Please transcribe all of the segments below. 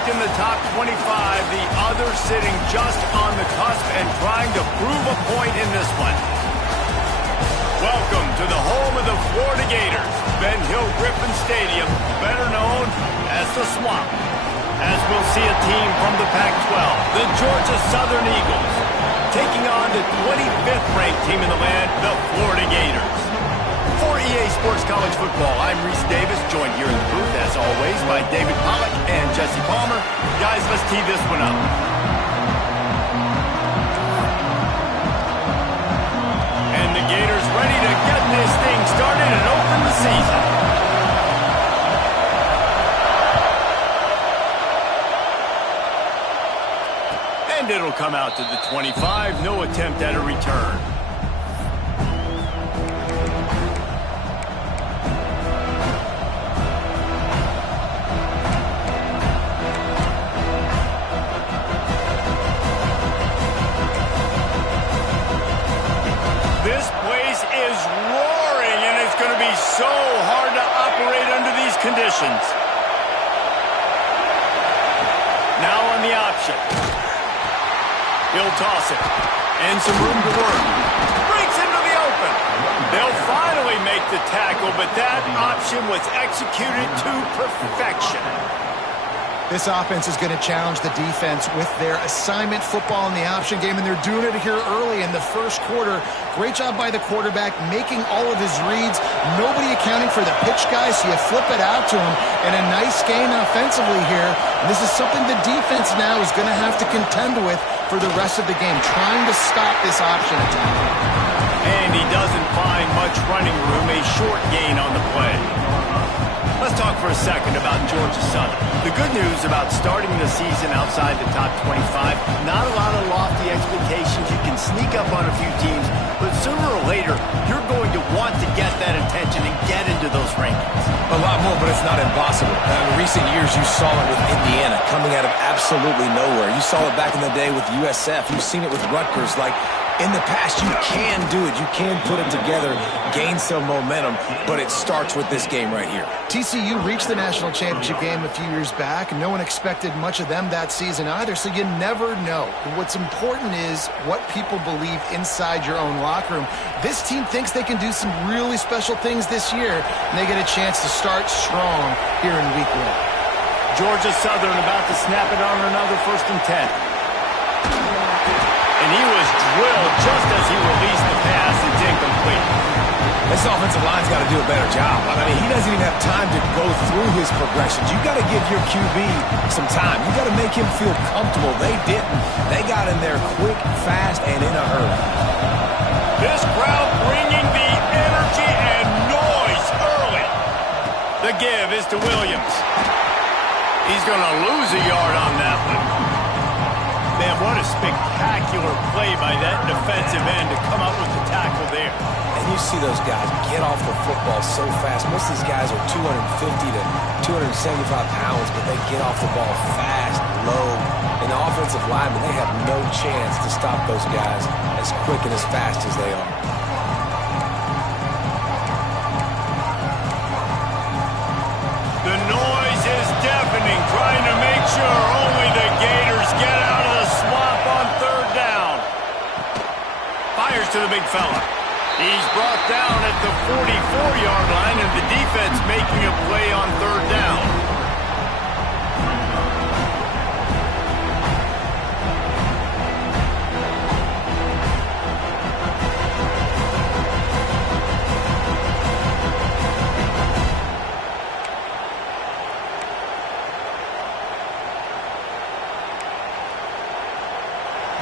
ranked in the top 25, the other sitting just on the cusp and trying to prove a point in this one. Welcome to the home of the Florida Gators, Ben Hill Griffin Stadium, better known as the Swamp. As we'll see a team from the Pac-12, the Georgia Southern Eagles, taking on the 25th ranked team in the land, the Florida Gators. For EA Sports College Football, I'm Reese Davis, joined here in the booth, as always, by David Pollack and Jesse Palmer. Guys, let's tee this one up. And the Gators ready to get this thing started and open the season. And it'll come out to the 25, no attempt at a return. This place is roaring, and it's going to be so hard to operate under these conditions. Now on the option. He'll toss it. And some room to work. Breaks into the open. They'll finally make the tackle, but that option was executed to perfection. This offense is going to challenge the defense with their assignment football in the option game, and they're doing it here early in the first quarter. Great job by the quarterback, making all of his reads. Nobody accounting for the pitch guy, so you flip it out to him, and a nice gain offensively here. And this is something the defense now is going to have to contend with for the rest of the game, trying to stop this option attack. And he doesn't find much running room, a short gain on the play. Let's talk for a second about Georgia Southern. The good news about starting the season outside the top 25, not a lot of lofty expectations. You can sneak up on a few teams, but sooner or later, you're going to want to get that attention and get into those rankings. A lot more, but it's not impossible. In recent years, you saw it with Indiana coming out of absolutely nowhere. You saw it back in the day with USF. You've seen it with Rutgers. Like, in the past, you can do it. You can put it together, gain some momentum, but it starts with this game right here. TCU reached the national championship game a few years back, and no one expected much of them that season either, so you never know. What's important is what people believe inside your own locker room. This team thinks they can do some really special things this year, and they get a chance to start strong here in week 1. Georgia Southern about to snap it on another 1st and 10. And he was drilled just as he released the pass. It's incomplete. This offensive line's got to do a better job. I mean, he doesn't even have time to go through his progressions. You got to give your QB some time. You got to make him feel comfortable. They didn't. They got in there quick, fast, and in a hurry. This crowd bringing the energy and noise early. The give is to Williams. He's going to lose a yard on that one. Man, what a spectacular play by that defensive end to come up with the tackle there. And you see those guys get off the football so fast. Most of these guys are 250 to 275 pounds, but they get off the ball fast, low. And the offensive linemen, they have no chance to stop those guys as quick and as fast as they are. The noise is deafening, trying to make sure only the Gators get out of the swamp on 3rd down. Fires to the big fella. He's brought down at the 44-yard line, and the defense making a play on 3rd down.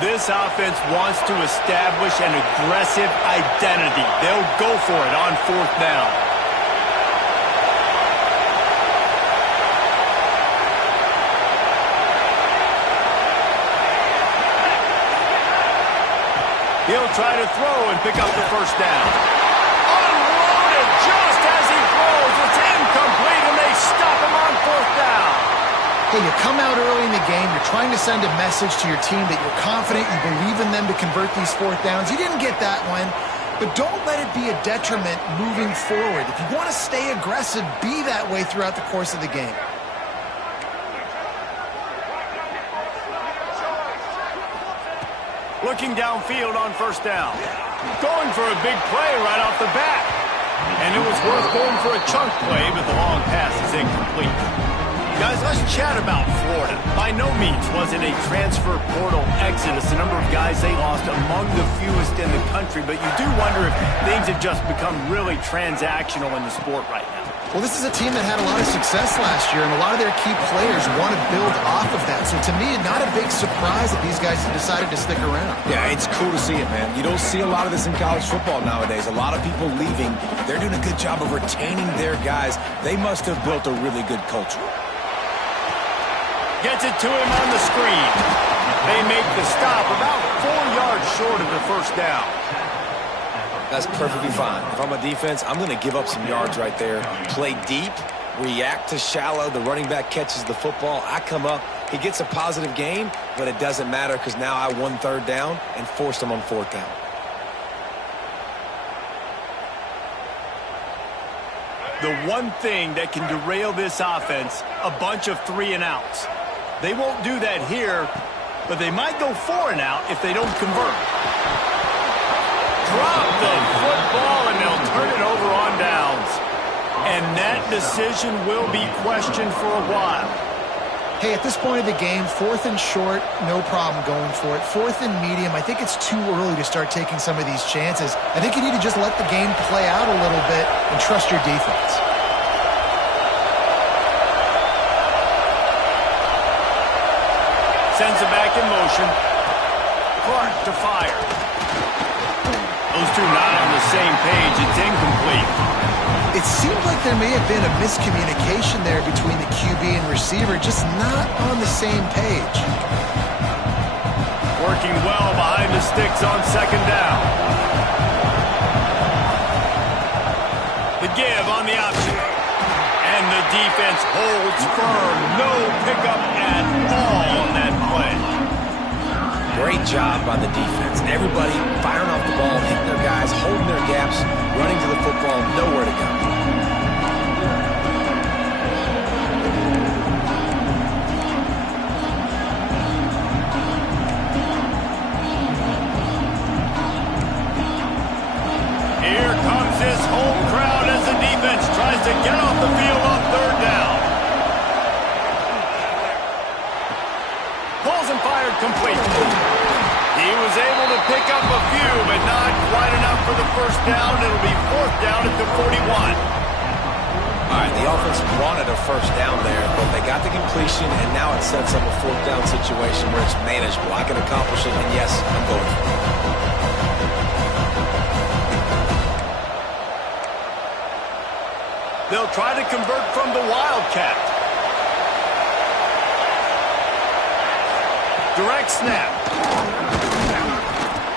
This offense wants to establish an aggressive identity. They'll go for it on 4th down. He'll try to throw and pick up the 1st down. Unloaded just as he throws. It's incomplete, and they stop him on 4th down. Hey, you come out early in the game, you're trying to send a message to your team that you're confident, you believe in them to convert these 4th downs. You didn't get that one, but don't let it be a detriment moving forward. If you want to stay aggressive, be that way throughout the course of the game. Looking downfield on first down. Going for a big play right off the bat. And it was worth going for a chunk play, but the long pass is incomplete. Guys, let's chat about Florida. By no means was it a transfer portal exodus. The number of guys they lost among the fewest in the country, but you do wonder if things have just become really transactional in the sport right now. Well, this is a team that had a lot of success last year, and a lot of their key players want to build off of that. So to me, not a big surprise that these guys have decided to stick around. Yeah, it's cool to see it, man. You don't see a lot of this in college football nowadays. A lot of people leaving. They're doing a good job of retaining their guys. They must have built a really good culture. Gets it to him on the screen. They make the stop about 4 yards short of the first down. That's perfectly fine. If I'm a defense, I'm going to give up some yards right there. Play deep, react to shallow. The running back catches the football. I come up. He gets a positive gain, but it doesn't matter because now I won third down and forced him on fourth down. The one thing that can derail this offense, a bunch of 3-and-outs. They won't do that here, but they might go 4-and-out if they don't convert. Drop the football, and they'll turn it over on downs. And that decision will be questioned for a while. Hey, at this point of the game, 4th and short, no problem going for it. 4th and medium, I think it's too early to start taking some of these chances. I think you need to just let the game play out a little bit and trust your defense. Sends it back in motion. Clark to fire. Those two not on the same page. It's incomplete. It seemed like there may have been a miscommunication there between the QB and receiver, just not on the same page. Working well behind the sticks on second down. The give on the option. And the defense holds firm. No pickup at all on that play. Great job by the defense. Everybody firing off the ball, hitting their guys, holding their gaps, running to the football, nowhere to go. Here comes this home crowd as the defense tries to get off the field on third down. Pulls and fired complete. He was able to pick up a few, but not quite enough for the first down. It'll be fourth down at the 41. All right, the offense wanted a first down there, but they got the completion, and now it sets up a fourth down situation where it's manageable. I can accomplish it, and yes, I'm going for it. They'll try to convert from the Wildcat. Direct snap.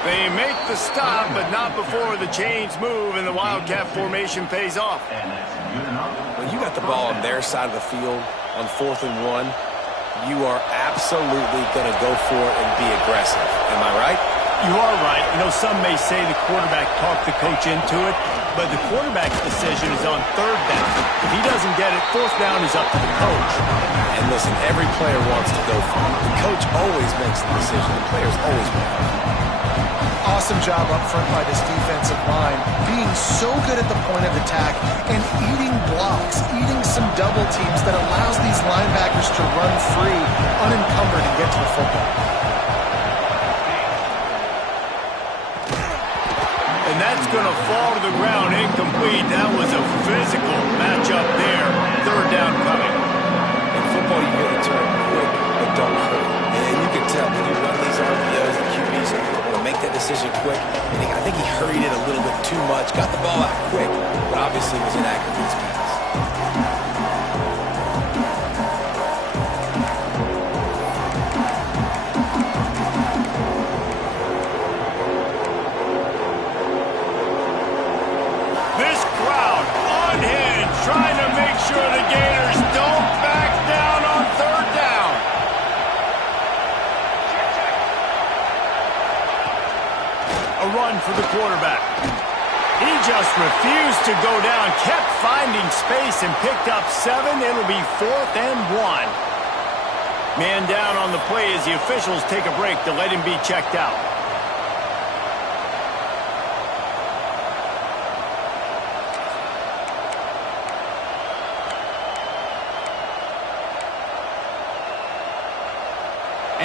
They make the stop, but not before the chains move and the Wildcat formation pays off. When you got the ball on their side of the field on 4th and 1, you are absolutely going to go for it and be aggressive. Am I right? You are right. You know, some may say the quarterback talked the coach into it, but the quarterback's decision is on third down. If he doesn't get it, fourth down is up to the coach. And listen, every player wants to go for it. The coach always makes the decision. The players always make it. Awesome job up front by this defensive line, being so good at the point of attack and eating blocks, eating some double teams that allows these linebackers to run free, unencumbered, and get to the football. And that's going to fall to the ground incomplete. That was a physical matchup there. Third down coming. In football, you get the turn quick, but don't hurt. And you can tell when you run these RPOs, the QBs want to make that decision quick. I think he hurried it a little bit too much, got the ball out quick, but obviously was inaccurate in his pass. This crowd unhinged, trying to make sure the Gators don't back down on third down. A run for the quarterback. He just refused to go down, kept finding space and picked up 7. It'll be 4th and 1. Man down on the play as the officials take a break to let him be checked out.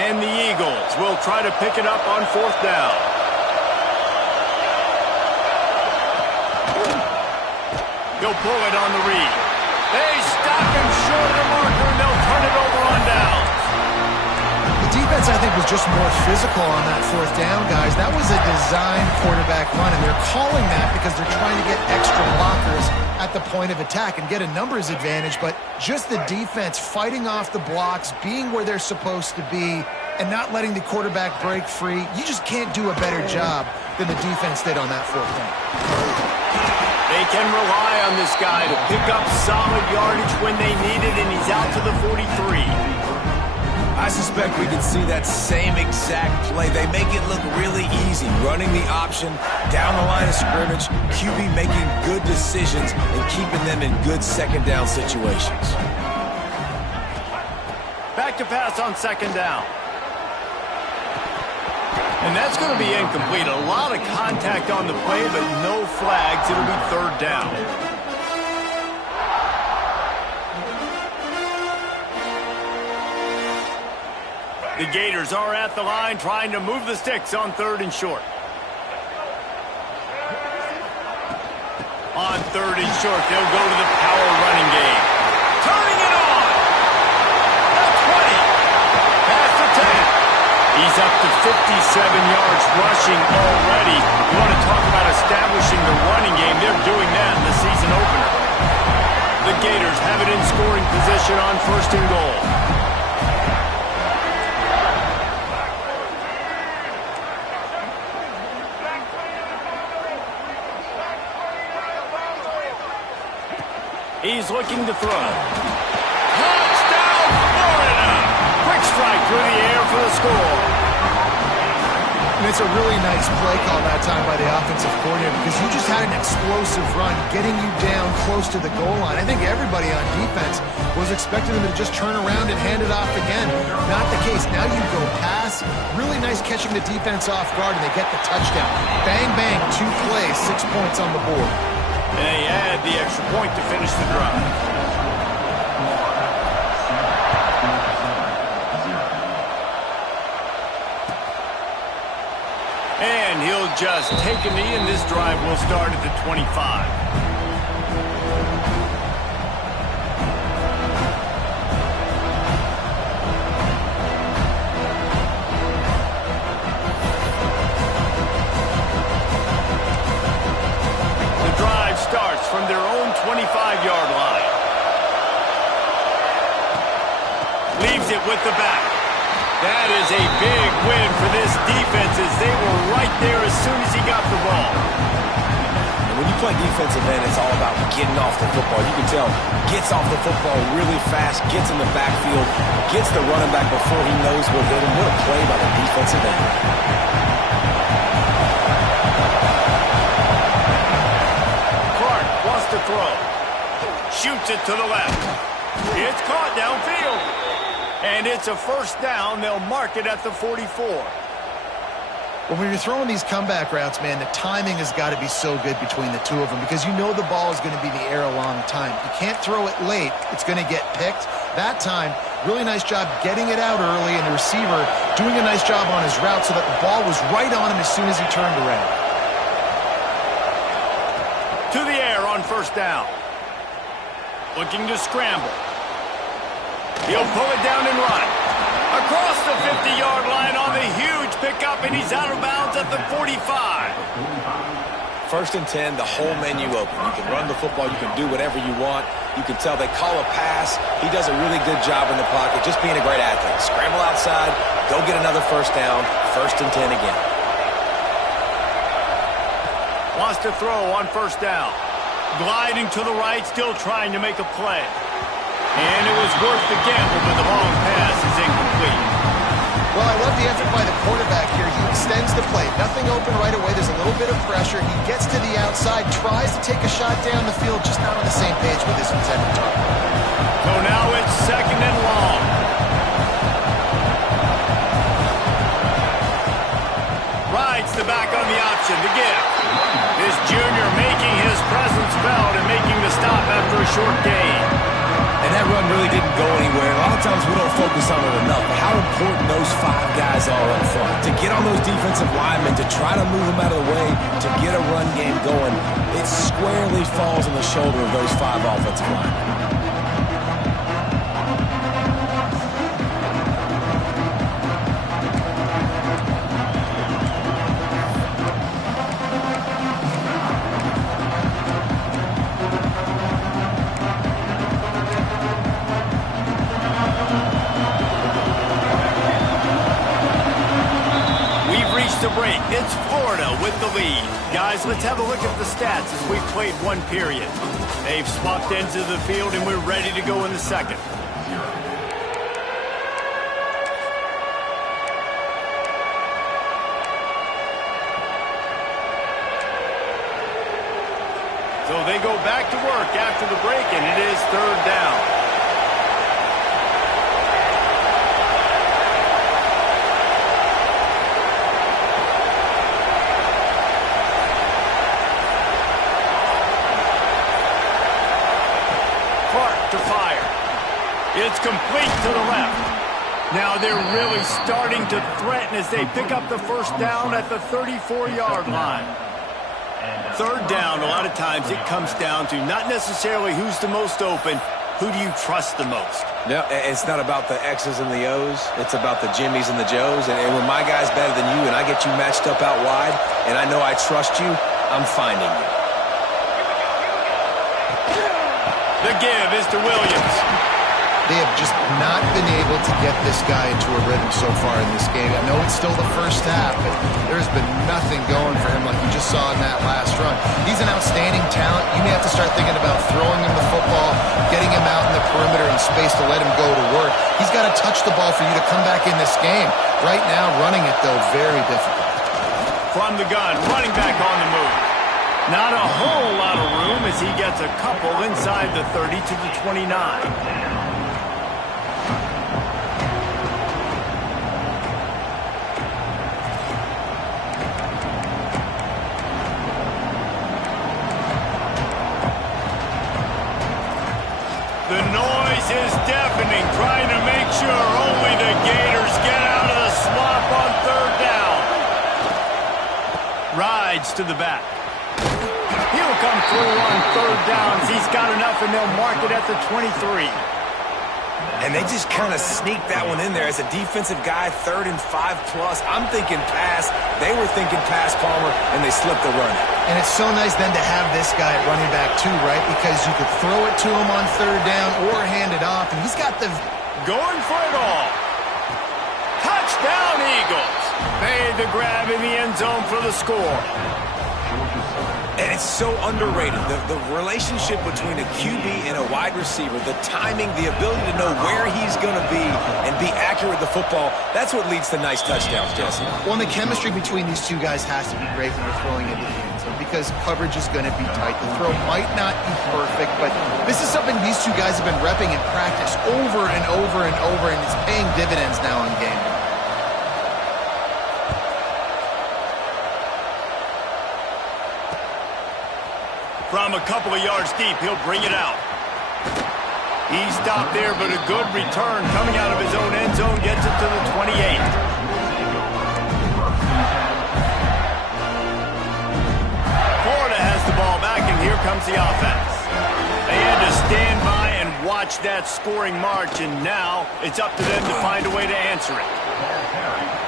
And the Eagles will try to pick it up on 4th down. He'll pull it on the read. They stop him short of the marker, and they'll turn it over on downs. The defense, I think, was just more physical on that 4th down, guys. That was a designed quarterback run, and they're calling that because they're trying to get extra blockers at the point of attack and get a numbers advantage, but just the defense fighting off the blocks, being where they're supposed to be, and not letting the quarterback break free. You just can't do a better job than the defense did on that 4th down. They can rely on this guy to pick up solid yardage when they need it, and he's out to the 43. I suspect we can see that same exact play. They make it look really easy, running the option down the line of scrimmage, QB making good decisions and keeping them in good 2nd down situations. Back to pass on 2nd down. And that's going to be incomplete. A lot of contact on the play, but no flags. It'll be 3rd down. The Gators are at the line trying to move the sticks on 3rd and short. On 3rd and short, they'll go to the power running game. Turning it on! The 20. Past the 10. He's up to 57 yards rushing already. You want to talk about establishing the running game. They're doing that in the season opener. The Gators have it in scoring position on 1st and goal. He's looking to throw. Touchdown, Florida! Quick strike through the air for the score. And it's a really nice play call that time by the offensive coordinator because you just had an explosive run getting you down close to the goal line. I think everybody on defense was expecting them to just turn around and hand it off again. Not the case. Now you go pass. Really nice catching the defense off guard, and they get the touchdown. Bang, bang, 2 plays, 6 points on the board. And they add the extra point to finish the drive. And he'll just take a knee, and this drive will start at the 25. Starts from their own 25-yard line. Leaves it with the back. That is a big win for this defense as they were right there as soon as he got the ball. And when you play defensive end, it's all about getting off the football. You can tell, gets off the football really fast, gets in the backfield, gets the running back before he knows what hit him. What a play by the defensive end. To throw. Shoots it to the left. It's caught downfield. And it's a 1st down. They'll mark it at the 44. Well, when you're throwing these comeback routes, man, the timing has got to be so good between the two of them because you know the ball is going to be in the air a long time. You can't throw it late. It's going to get picked. That time, really nice job getting it out early, and the receiver doing a nice job on his route so that the ball was right on him as soon as he turned around. To the air on 1st down. Looking to scramble. He'll pull it down and run. Across the 50-yard line on the huge pickup, and he's out of bounds at the 45. 1st and 10, the whole menu open. You can run the football. You can do whatever you want. You can tell they call a pass. He does a really good job in the pocket, just being a great athlete. Scramble outside, go get another 1st down, 1st and 10 again. Wants to throw on 1st down. Gliding to the right, still trying to make a play. And it was worth the gamble, but the long pass is incomplete. Well, I love the effort by the quarterback here. He extends the play. Nothing open right away. There's a little bit of pressure. He gets to the outside, tries to take a shot down the field, just not on the same page with his intended target. So now it's 2nd and long. Rides the back on the option to give. This junior making his presence felt and making the stop after a short gain. And that run really didn't go anywhere. A lot of times we don't focus on it enough. But how important those 5 guys are up front. To get on those defensive linemen, to try to move them out of the way, to get a run game going, it squarely falls on the shoulder of those 5 offensive linemen. To break, it's Florida with the lead. Guys, let's have a look at the stats as we've played one period. They've swapped ends of the field, and we're ready to go in the second. So they go back to work after the break, and it is 3rd down. To fire. It's complete to the left. Now they're really starting to threaten as they pick up the first down at the 34-yard line. 3rd down, a lot of times it comes down to not necessarily who's the most open, who do you trust the most? No, it's not about the X's and the O's. It's about the Jimmies and the Joes. And when my guy's better than you and I get you matched up out wide and I know I trust you, I'm finding you. The give is to Williams. They have just not been able to get this guy into a rhythm so far in this game. I know it's still the first half, but there's been nothing going for him like you just saw in that last run. He's an outstanding talent. You may have to start thinking about throwing him the football, getting him out in the perimeter and space to let him go to work. He's got to touch the ball for you to come back in this game. Right now, running it, though, very difficult. From the gun, running back on the move. Not a whole lot of room as he gets a couple inside the 30 to the 29. The noise is deafening, trying to make sure only the Gators get out of the swamp on 3rd down. Rides to the back. He'll come through on 3rd downs. He's got enough, and they'll mark it at the 23. And they just kind of sneaked that one in there as a defensive guy, 3rd and 5+. I'm thinking pass. They were thinking pass, Palmer, and they slipped the run. And it's so nice then to have this guy at running back too, right? Because you could throw it to him on 3rd down or hand it off, and he's got the... Going for it all. Touchdown, Eagles. Made the grab in the end zone for the score. And it's so underrated. The relationship between a QB and a wide receiver, the timing, the ability to know where he's going to be and be accurate with the football, that's what leads to nice touchdowns, Jesse. Well, and the chemistry between these two guys has to be great when they're throwing into the end zone because coverage is going to be tight. The throw might not be perfect, but this is something these two guys have been repping in practice over and over and over, and it's paying dividends now in game day. From a couple of yards deep, he'll bring it out. He stopped there, but a good return coming out of his own end zone gets it to the 28. Florida has the ball back, and here comes the offense. They had to stand by and watch that scoring march, and now it's up to them to find a way to answer it.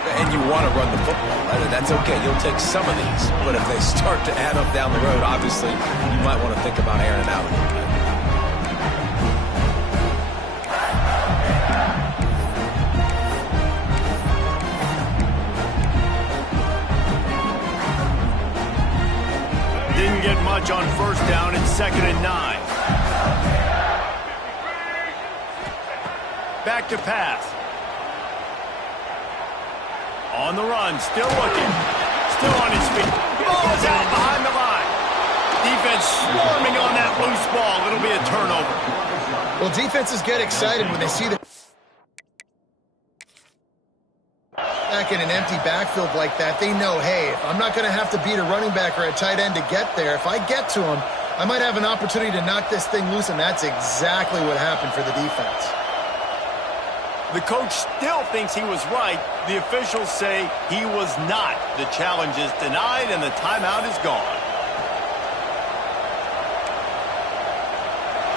And you want to run the football, right? That's okay. You'll take some of these. But if they start to add up down the road, obviously, you might want to think about airing it out a little bit. Didn't get much on 1st down. It's 2nd and 9. Back to pass. On the run, still looking. Still on his feet. Ball is out behind the line. Defense swarming on that loose ball. It'll be a turnover. Well, defenses get excited when they see the back in an empty backfield like that. They know, hey, if I'm not going to have to beat a running back or a tight end to get there, if I get to him, I might have an opportunity to knock this thing loose, and that's exactly what happened for the defense. The coach still thinks he was right. The officials say he was not. The challenge is denied, and the timeout is gone.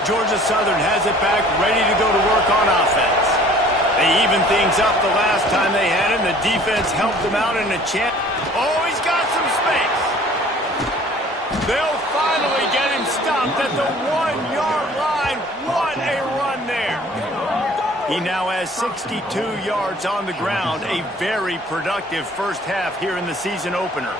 Georgia Southern has it back, ready to go to work on offense. They evened things up the last time they had it, and the defense helped them out in a chance. Oh, he's got some space. They'll finally get him stopped at the 1-yard line. What a run there. He now has 62 yards on the ground, a very productive first half here in the season opener.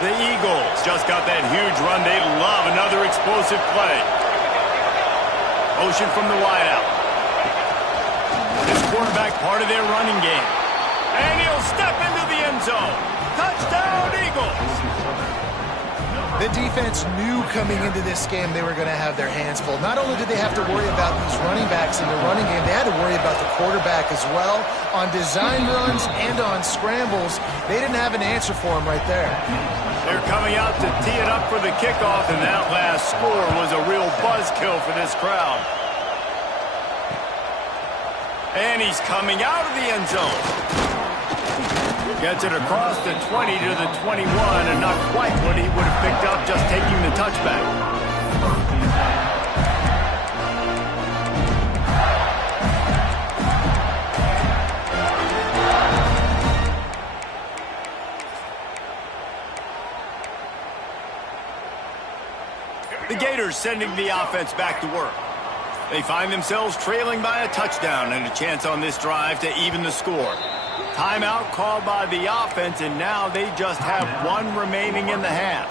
The Eagles just got that huge run. They love another explosive play. Motion from the wideout. This quarterback part of their running game. And he'll step into the end zone. Touchdown, Eagles! The defense knew coming into this game they were going to have their hands full. Not only did they have to worry about these running backs in the running game, they had to worry about the quarterback as well. On design runs and on scrambles, they didn't have an answer for him right there. They're coming out to tee it up for the kickoff, and that last score was a real buzzkill for this crowd. And he's coming out of the end zone. Gets it across the 20 to the 21, and not quite what he would have picked up just taking the touchback. The Gators sending the offense back to work. They find themselves trailing by a touchdown and a chance on this drive to even the score. Timeout called by the offense, and now they just have one remaining in the half.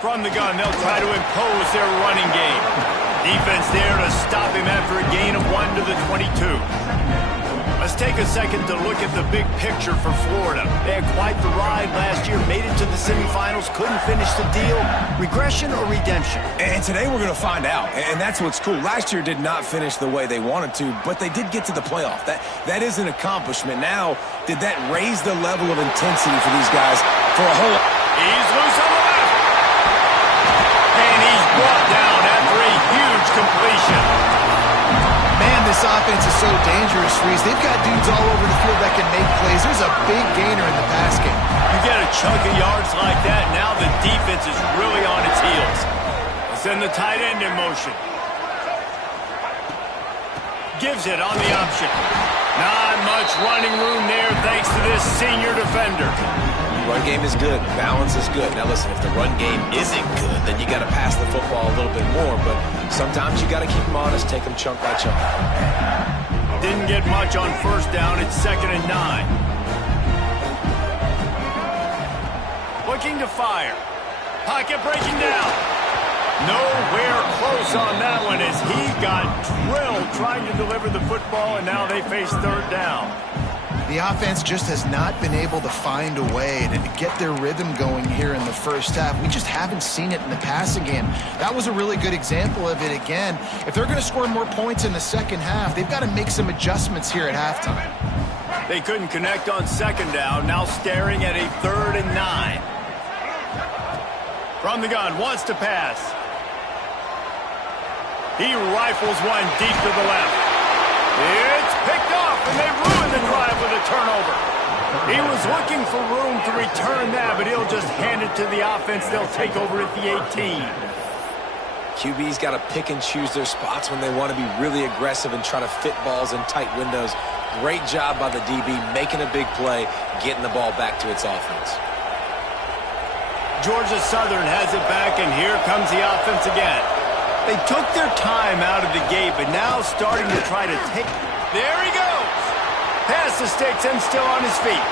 From the gun, they'll try to impose their running game. Defense there to stop him after a gain of 1 to the 22. Let's take a second to look at the big picture for Florida. They had quite the ride last year, made it to the semifinals, couldn't finish the deal. Regression or redemption? And today we're going to find out, and that's what's cool. Last year did not finish the way they wanted to, but they did get to the playoff. That is an accomplishment. Now, did that raise the level of intensity for these guys for a whole... He's loose on the left. And he's brought down after a huge completion. Man, this offense is so dangerous, Reese. They've got dudes all over the field that can make plays. There's a big gainer in the pass game. You get a chunk of yards like that, now the defense is really on its heels. Let's send the tight end in motion. Gives it on the option. Not much running room there thanks to this senior defender. Run game is good. Balance is good. Now listen, if the run game isn't good, then you got to pass the football a little bit more. But sometimes you got to keep them honest, take them chunk by chunk. Didn't get much on first down. It's 2nd and 9. Looking to fire. Pocket breaking down. Nowhere close on that one as he got drilled trying to deliver the football, and now they face 3rd down. The offense just has not been able to find a way to get their rhythm going here in the first half. We just haven't seen it in the passing game. That was a really good example of it again. If they're going to score more points in the second half, they've got to make some adjustments here at halftime. They couldn't connect on 2nd down, now staring at a 3rd and 9. From the gun, wants to pass. He rifles one deep to the left. It's picked off, and they ruin the drive with a turnover. He was looking for room to return that, but he'll just hand it to the offense. They'll take over at the 18. QB's got to pick and choose their spots when they want to be really aggressive and try to fit balls in tight windows. Great job by the DB making a big play, getting the ball back to its offense. Georgia Southern has it back, and here comes the offense again. They took their time out of the gate, but now starting to try to take... There he goes! Past the sticks and still on his feet.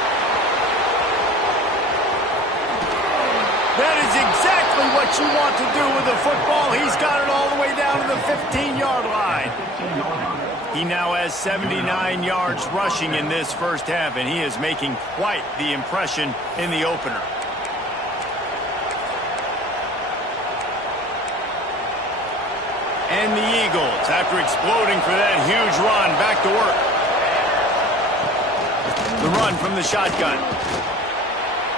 That is exactly what you want to do with the football. He's got it all the way down to the 15-yard line. He now has 79 yards rushing in this first half, and he is making quite the impression in the opener. And the Eagles, after exploding for that huge run, back to work. The run from the shotgun.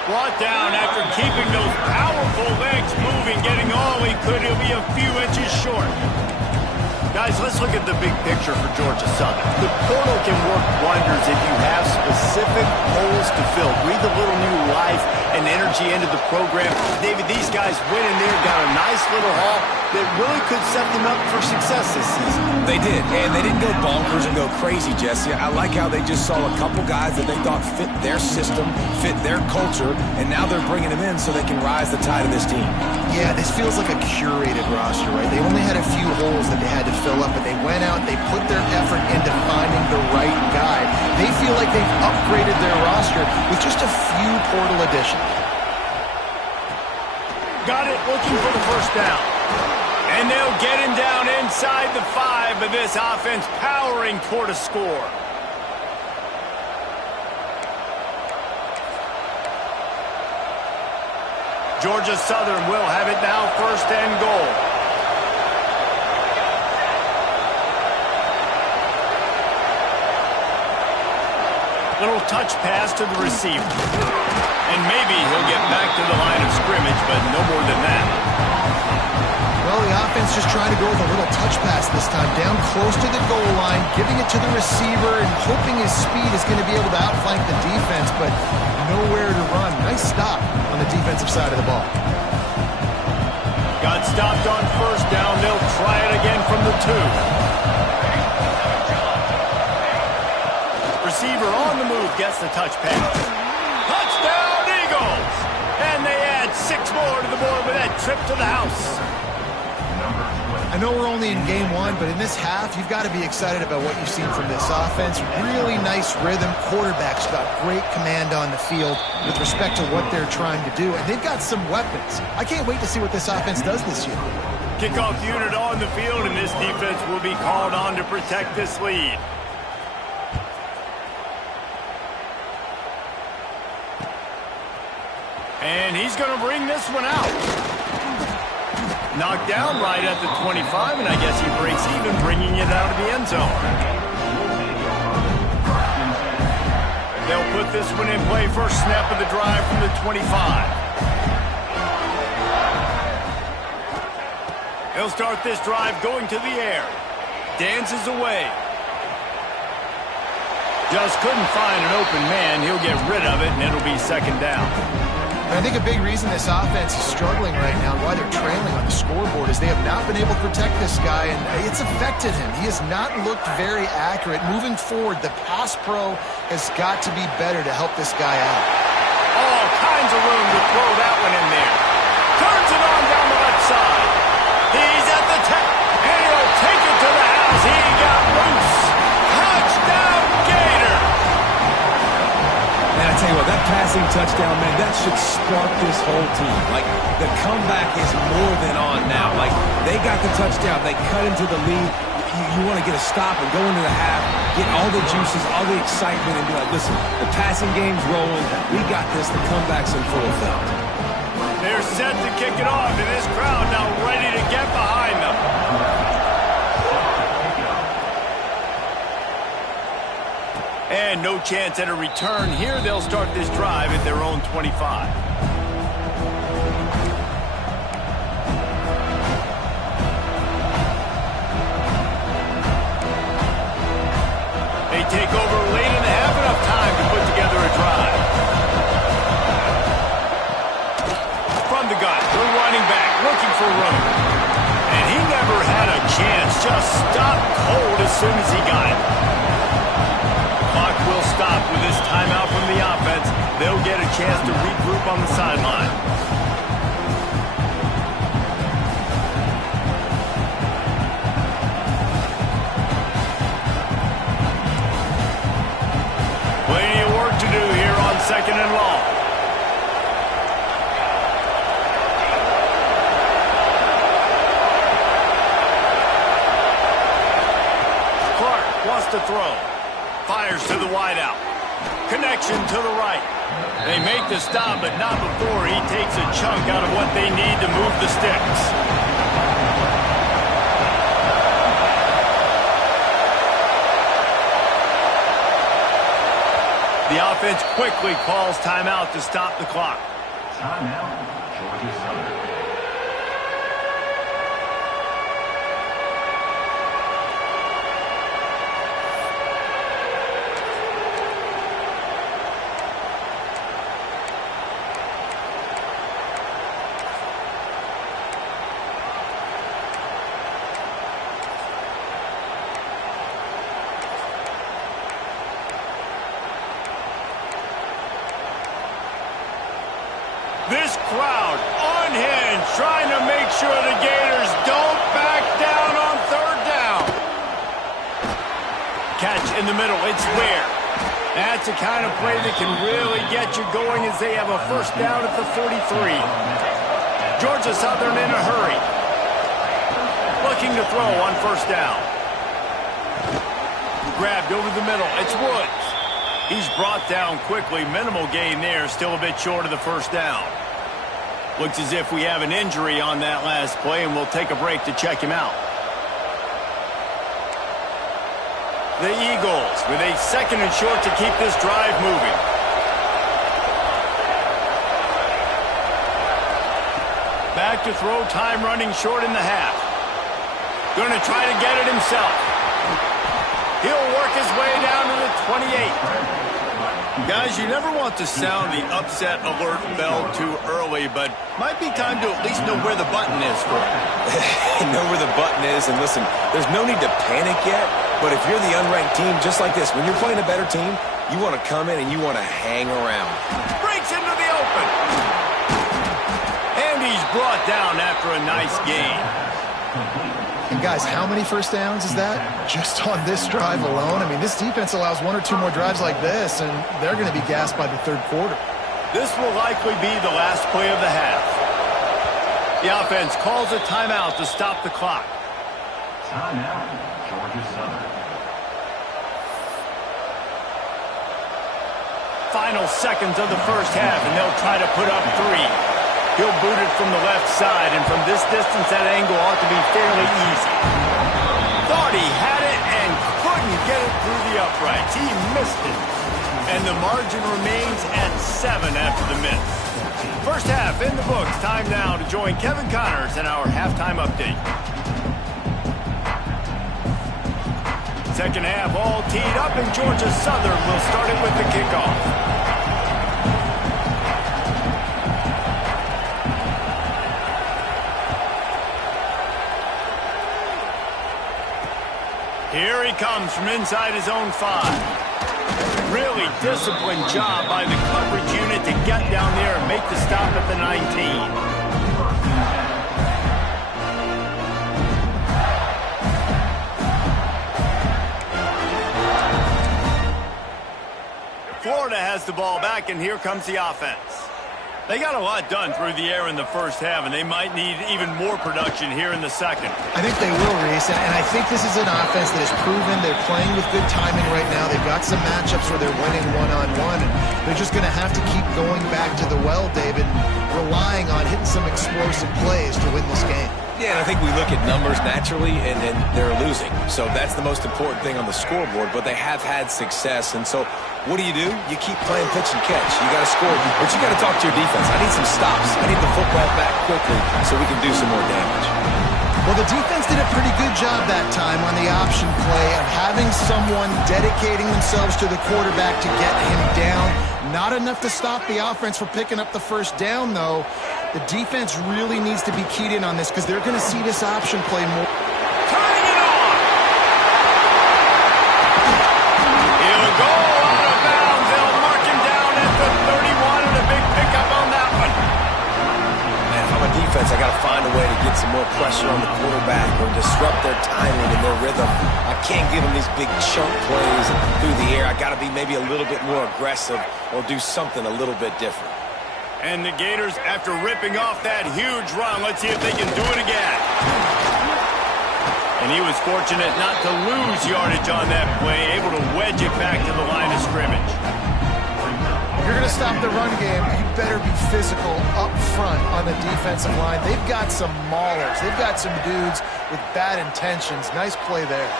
Brought down after keeping those powerful legs moving, getting all he could. He'll be a few inches short. Guys, let's look at the big picture for Georgia Southern. The portal can work wonders if you have specific holes to fill. Breathe a little new life and energy into the program. David, these guys went in there, got a nice little haul that really could set them up for success this season. They did, and they didn't go bonkers and go crazy, Jesse. I like how they just saw a couple guys that they thought fit their system, fit their culture, and now they're bringing them in so they can rise the tide of this team. Yeah, this feels like a curated roster, right? They only had a few holes that they had to fill up, but they went out, they put their effort into finding the right guy. They feel like they've upgraded their roster with just a few portal additions. Got it, looking for the first down. And they'll get him down inside the 5, but this offense powering toward a score. Georgia Southern will have it now, first and goal. Little touch pass to the receiver. And maybe he'll get back to the line of scrimmage, but no more than that. Well, the offense just trying to go with a little touch pass this time, down close to the goal line, giving it to the receiver and hoping his speed is going to be able to outflank the defense, but nowhere to run. Nice stop on the defensive side of the ball. Got stopped on first down. They'll try it again from the 2. Receiver on the move, gets the touch pass. Touchdown, Eagles! And they add 6 more to the board with that trip to the house. I know we're only in game 1, but in this half, you've got to be excited about what you've seen from this offense. Really nice rhythm. Quarterback's got great command on the field with respect to what they're trying to do, and they've got some weapons. I can't wait to see what this offense does this year. Kickoff unit on the field, and this defense will be called on to protect this lead. And he's going to bring this one out. Knocked down right at the 25, and I guess he breaks even, bringing it out of the end zone. They'll put this one in play, first snap of the drive from the 25. He'll start this drive going to the air. Dances away. Just couldn't find an open man. He'll get rid of it, and it'll be second down. And I think a big reason this offense is struggling right now, why they're trailing on the scoreboard, is they have not been able to protect this guy, and it's affected him. He has not looked very accurate. Moving forward, the pass pro has got to be better to help this guy out. All kinds of room to throw that one in there. Turns it on down the left side. He's at the 10, and he'll take it to the house. He got loose. Touchdown, Gator! And I tell you what, that passing touchdown, man, that should spark this whole team. Like, the comeback is more than on now. Like, they got the touchdown. They cut into the lead. You want to get a stop and go into the half, get all the juices, all the excitement, and be like, listen, the passing game's rolling. We got this. The comeback's in full effect. They're set to kick it off, and this crowd now ready to get behind them. And no chance at a return here. They'll start this drive at their own 25. They take over late in the half, enough time to put together a drive. From the gun, the running back looking for room. And he never had a chance, just stopped cold as soon as he got it. Clock will stop with this timeout from the offense. They'll get a chance to regroup on the sideline. Plenty of work to do here on second and long. Clark wants to throw. Fires to the wideout. Connection to the right. They make the stop, but not before he takes a chunk out of what they need to move the sticks. offense quickly calls timeout to stop the clock. Timeout, Georgia Southern. This crowd unhinged, trying to make sure the Gators don't back down on third down. Catch in the middle, it's Ware. That's the kind of play that can really get you going as they have a first down at the 43. Georgia Southern in a hurry. Looking to throw on first down. Grabbed over the middle, it's Woods. He's brought down quickly. Minimal gain there, still a bit short of the first down. Looks as if we have an injury on that last play, and we'll take a break to check him out. The Eagles with a second and short to keep this drive moving. Back to throw, time running short in the half. Going to try to get it himself. He'll work his way down to the 28. Guys, you never want to sound the upset alert bell too early, but might be time to at least know where the button is for it. Know where the button is, and listen, there's no need to panic yet, but if you're the unranked team, just like this, when you're playing a better team, you want to come in and you want to hang around. Breaks into the open. And he's brought down after a nice gain. And guys, how many first downs is that? Just on this drive alone? I mean, this defense allows one or two more drives like this, and they're going to be gassed by the third quarter. This will likely be the last play of the half. The offense calls a timeout to stop the clock. Timeout, Georgia Southern. Final seconds of the first half, and they'll try to put up 3. He'll boot it from the left side, and from this distance, that angle ought to be fairly easy. Thought he had it and couldn't get it through the uprights. He missed it. And the margin remains at 7 after the miss. First half in the books. Time now to join Kevin Connors in our halftime update. Second half all teed up, and Georgia Southern will start it with the kickoff. Here he comes from inside his own 5. Really disciplined job by the coverage unit to get down there and make the stop at the 19. Florida has the ball back, and here comes the offense. They got a lot done through the air in the first half, and they might need even more production here in the second. I think they will, Reese, and I think this is an offense that has proven they're playing with good timing right now. They've got some matchups where they're winning one-on-one, and they're just going to have to keep going back to the well, David, relying on hitting some explosive plays to win this game. Yeah, and I think we look at numbers naturally, and they're losing. So that's the most important thing on the scoreboard, but they have had success. And so what do? You keep playing pitch and catch. You got to score, but you got to talk to your defense. I need some stops. I need the football back quickly so we can do some more damage. Well, the defense did a pretty good job that time on the option play of having someone dedicating themselves to the quarterback to get him down. Not enough to stop the offense from picking up the first down, though. The defense really needs to be keyed in on this because they're going to see this option play more. Turning it on! He'll go out of bounds. They'll mark him down at the 31, and a big pickup on that one. Man, if I'm a defense, I got to find a way to get some more pressure on the quarterback or disrupt their timing and their rhythm. I can't give them these big chunk plays through the air. I got to be maybe a little bit more aggressive or do something a little bit different. And the Gators, after ripping off that huge run, let's see if they can do it again. And he was fortunate not to lose yardage on that play, able to wedge it back to the line of scrimmage. If you're going to stop the run game, you better be physical up front on the defensive line. They've got some maulers. They've got some dudes with bad intentions. Nice play there.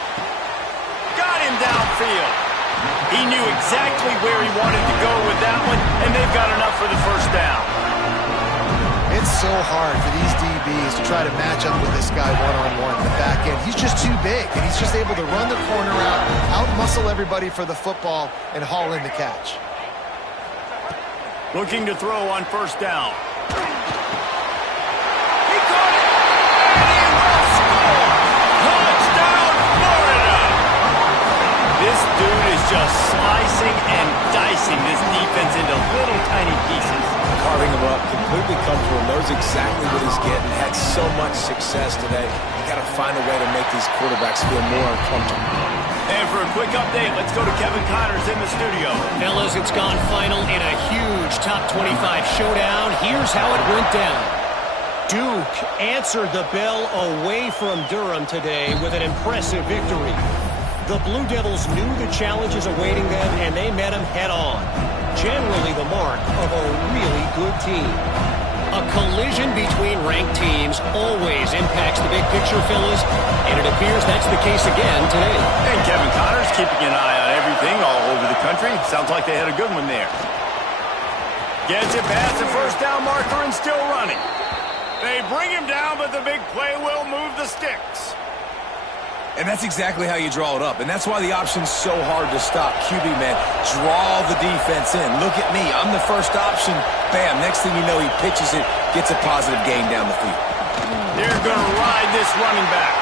Got him downfield. He knew exactly where he wanted to go with that one, and they've got enough for the first down. It's so hard for these DBs to try to match up with this guy one-on-one in the back end. He's just too big, and he's just able to run the corner out-muscle everybody for the football, and haul in the catch. Looking to throw on first down. He caught it, and he will score! Touchdown, Florida! This dude is just slicing and dicing this defense into little tiny pieces. Carving him up, completely comfortable, knows exactly what he's getting, had so much success today. You got to find a way to make these quarterbacks feel more uncomfortable. And for a quick update, let's go to Kevin Connors in the studio. Fellas, it's gone final in a huge top 25 showdown. Here's how it went down. Duke answered the bell away from Durham today with an impressive victory. The Blue Devils knew the challenges awaiting them, and they met them head-on. Generally the mark of a really good team. A collision between ranked teams always impacts the big picture, fellas, and it appears that's the case again today. And Kevin Connors keeping an eye on everything all over the country. Sounds like they had a good one there. Gets it past the first down marker and still running. They bring him down, but the big play will move the sticks. And that's exactly how you draw it up. And that's why the option's so hard to stop. QB, man, draw the defense in. Look at me. I'm the first option. Bam. Next thing you know, he pitches it, gets a positive gain down the field. They're going to ride this running back.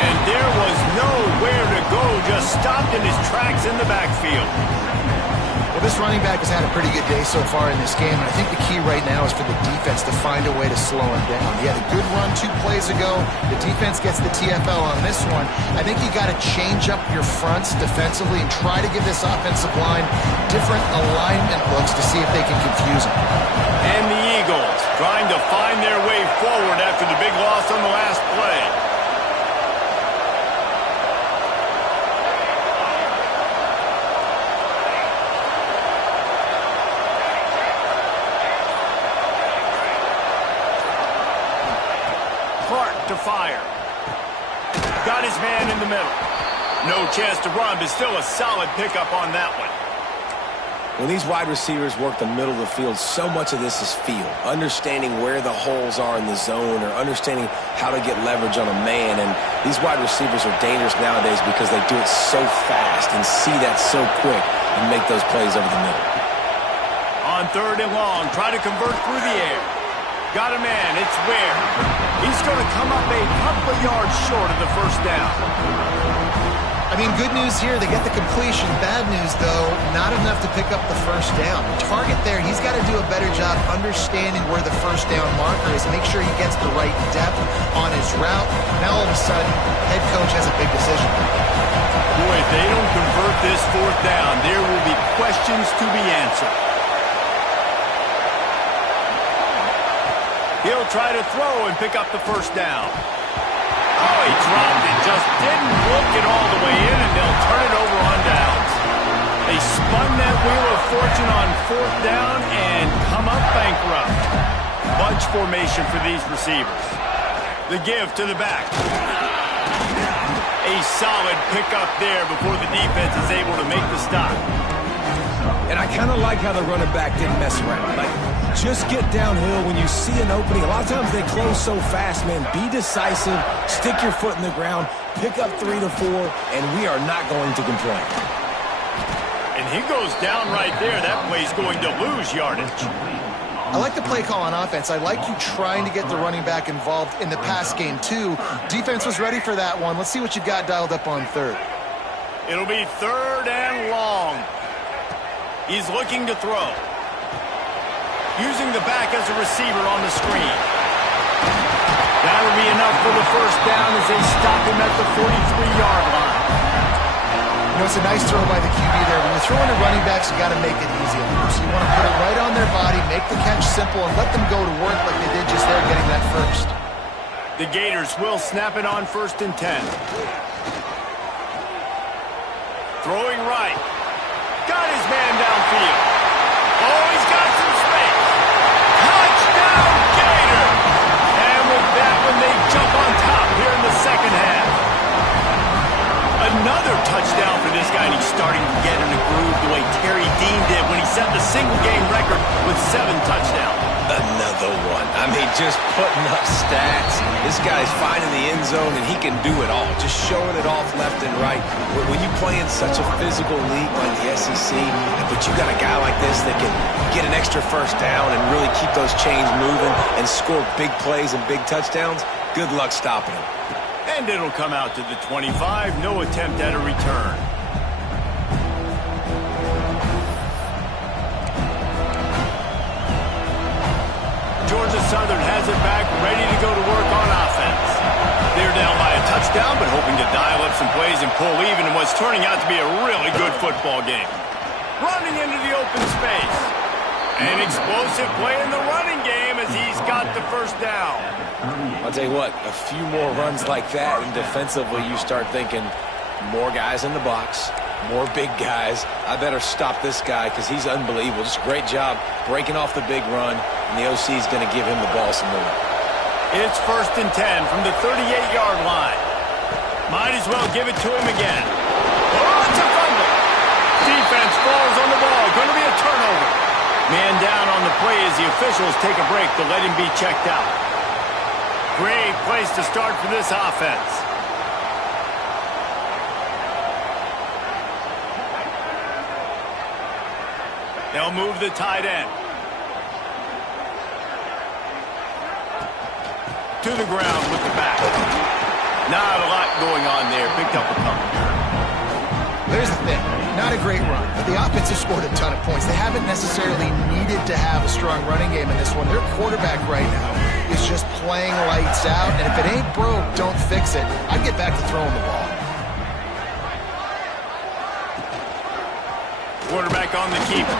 And there was nowhere to go. Just stopped in his tracks in the backfield. Well, this running back has had a pretty good day so far in this game, and I think the key right now is for the defense to find a way to slow him down. He had a good run 2 plays ago. The defense gets the TFL on this one. I think you got to change up your fronts defensively and try to give this offensive line different alignment looks to see if they can confuse him. And the Eagles trying to find their way forward after the big loss on the last play. To fire. Got his man in the middle. No chance to run, but still a solid pickup on that one. When these wide receivers work the middle of the field, so much of this is feel. Understanding where the holes are in the zone or understanding how to get leverage on a man. And these wide receivers are dangerous nowadays because they do it so fast and see that so quick and make those plays over the middle. On third and long, try to convert through the air. Got a man, it's Ware. He's going to come up a couple of yards short of the first down. I mean, good news here, they get the completion. Bad news, though, not enough to pick up the first down. The target there, he's got to do a better job understanding where the first down marker is, make sure he gets the right depth on his route. Now, all of a sudden, head coach has a big decision. Boy, if they don't convert this fourth down, there will be questions to be answered. He'll try to throw and pick up the first down. Oh, he dropped it. Just didn't look it all the way in, and they'll turn it over on downs. They spun that wheel of fortune on fourth down and come up bankrupt. Bunch formation for these receivers. The give to the back. A solid pickup there before the defense is able to make the stop. And I kind of like how the running back didn't mess around. Like, just get downhill when you see an opening. A lot of times they close so fast, man. Be decisive, stick your foot in the ground, pick up 3 to 4, and we are not going to complain. And he goes down right there. That play's going to lose yardage. I like the play call on offense. I like you trying to get the running back involved in the pass game, too. Defense was ready for that one. Let's see what you've got dialed up on third. It'll be third and long. He's looking to throw. Using the back as a receiver on the screen. That'll be enough for the first down as they stop him at the 43-yard line. You know, it's a nice throw by the QB there. When you're throwing to running backs, you got to make it easy on them. So you want to put it right on their body, make the catch simple, and let them go to work like they did just there getting that first. The Gators will snap it on 1st and 10. Throwing right. Got his man downfield. Oh, he's got some space. Touchdown, Gator! And with that one, they jump on top here in the second half. Another touchdown for this guy, and he's starting to get single-game record with 7 touchdowns. Another one. I mean, just putting up stats. This guy's finding the end zone, and he can do it all. Just showing it off left and right. When you play in such a physical league like the SEC, but you got a guy like this that can get an extra first down and really keep those chains moving and score big plays and big touchdowns, good luck stopping him. And it'll come out to the 25. No attempt at a return. Georgia Southern has it back, ready to go to work on offense. They're down by a touchdown, but hoping to dial up some plays and pull even in what's turning out to be a really good football game. Running into the open space. An explosive play in the running game as he's got the first down. I'll tell you what, a few more runs like that, and defensively you start thinking more guys in the box, more big guys. I better stop this guy because he's unbelievable. Just a great job breaking off the big run, and the OC is going to give him the ball some more. It's 1st and 10 from the 38-yard line. Might as well give it to him again. Oh, it's a fumble. Defense falls on the ball. Going to be a turnover. Man down on the play as the officials take a break to let him be checked out. Great place to start for this offense. They'll move the tight end. To the ground with the back. Not a lot going on there. Picked up a couple. There's the thing. Not a great run, but the offense has scored a ton of points. They haven't necessarily needed to have a strong running game in this one. Their quarterback right now is just playing lights out, and if it ain't broke, don't fix it. I'd get back to throwing the ball. Quarterback on the keeper.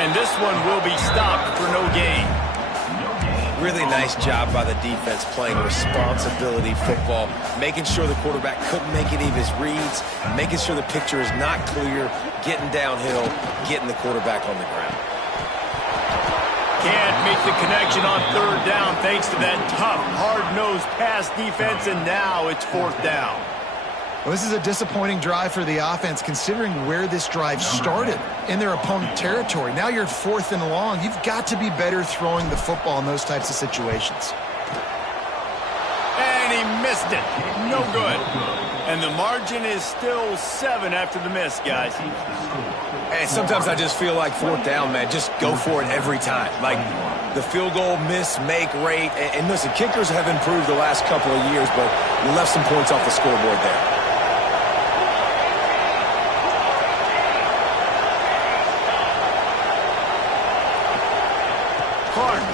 And this one will be stopped for no gain. Really nice job by the defense playing responsibility football, making sure the quarterback couldn't make any of his reads, making sure the picture is not clear, getting downhill, getting the quarterback on the ground. Can't make the connection on 3rd down thanks to that tough, hard-nosed pass defense, and now it's 4th down. Well, this is a disappointing drive for the offense considering where this drive started in their opponent territory. Now you're 4th and long. You've got to be better throwing the football in those types of situations. And he missed it. No good. And the margin is still 7 after the miss, guys. And sometimes I just feel like 4th down, man, just go for it every time. Like the field goal miss, make rate. And listen, kickers have improved the last couple of years, but you left some points off the scoreboard there.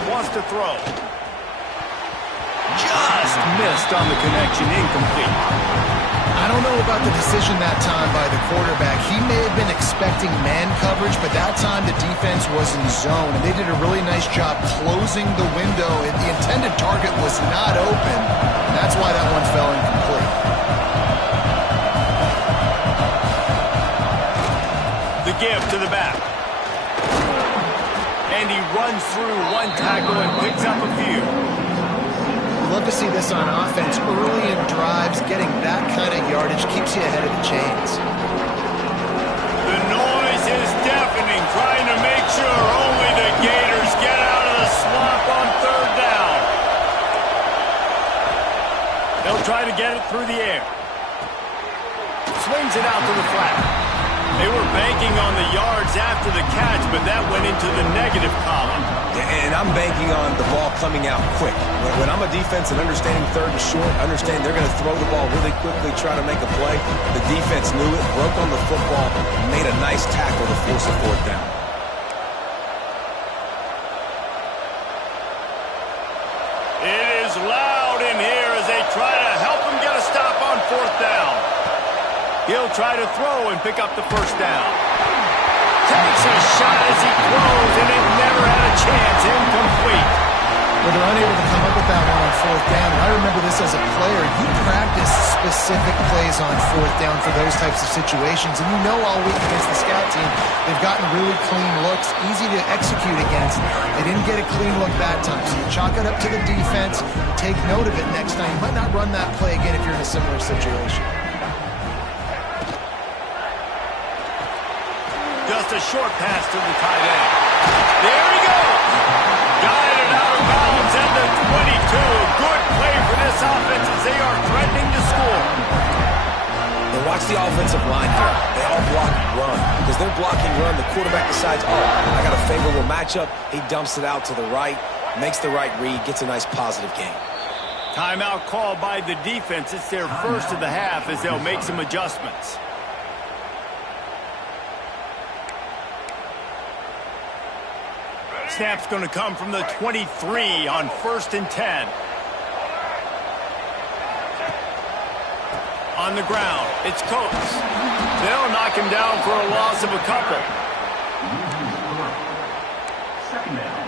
Wants to throw. Just missed on the connection, incomplete. I don't know about the decision that time by the quarterback. He may have been expecting man coverage, but that time the defense was in zone, and they did a really nice job closing the window. And the intended target was not open, and that's why that one fell incomplete. The give to the back. And he runs through one tackle and picks up a few. Love to see this on offense. Early in drives, getting that kind of yardage keeps you ahead of the chains. The noise is deafening, trying to make sure only the Gators get out of the swamp on 3rd down. They'll try to get it through the air. Swings it out to the flat. They were banking on the yards after the catch, but that went into the negative column. And I'm banking on the ball coming out quick. When I'm a defense and understanding 3rd and short, understand they're going to throw the ball really quickly, try to make a play. The defense knew it, broke on the football, made a nice tackle to force a 4th down. It is loud in here as they try to help him get a stop on 4th down. He'll try to throw and pick up the first down. Takes a shot as he throws, and it never had a chance. Incomplete. But they're unable to come up with that one on 4th down. And I remember this as a player. You practice specific plays on 4th down for those types of situations. And you know all week against the scout team, they've gotten really clean looks, easy to execute against. They didn't get a clean look that time. So you chalk it up to the defense. Take note of it next time. You might not run that play again if you're in a similar situation. Just just a short pass to the tight end. There he goes. Guided out of bounds at the 22. A good play for this offense as they are threatening to score. And watch the offensive line here. They all block run. Because they're blocking run, the quarterback decides, oh, I got a favorable matchup. He dumps it out to the right, makes the right read, gets a nice positive gain. Timeout called by the defense. It's their first of the half as they'll make some adjustments. Snap's going to come from the 23 on 1st and 10. On the ground, it's Coates. They'll knock him down for a loss of a couple. Second down.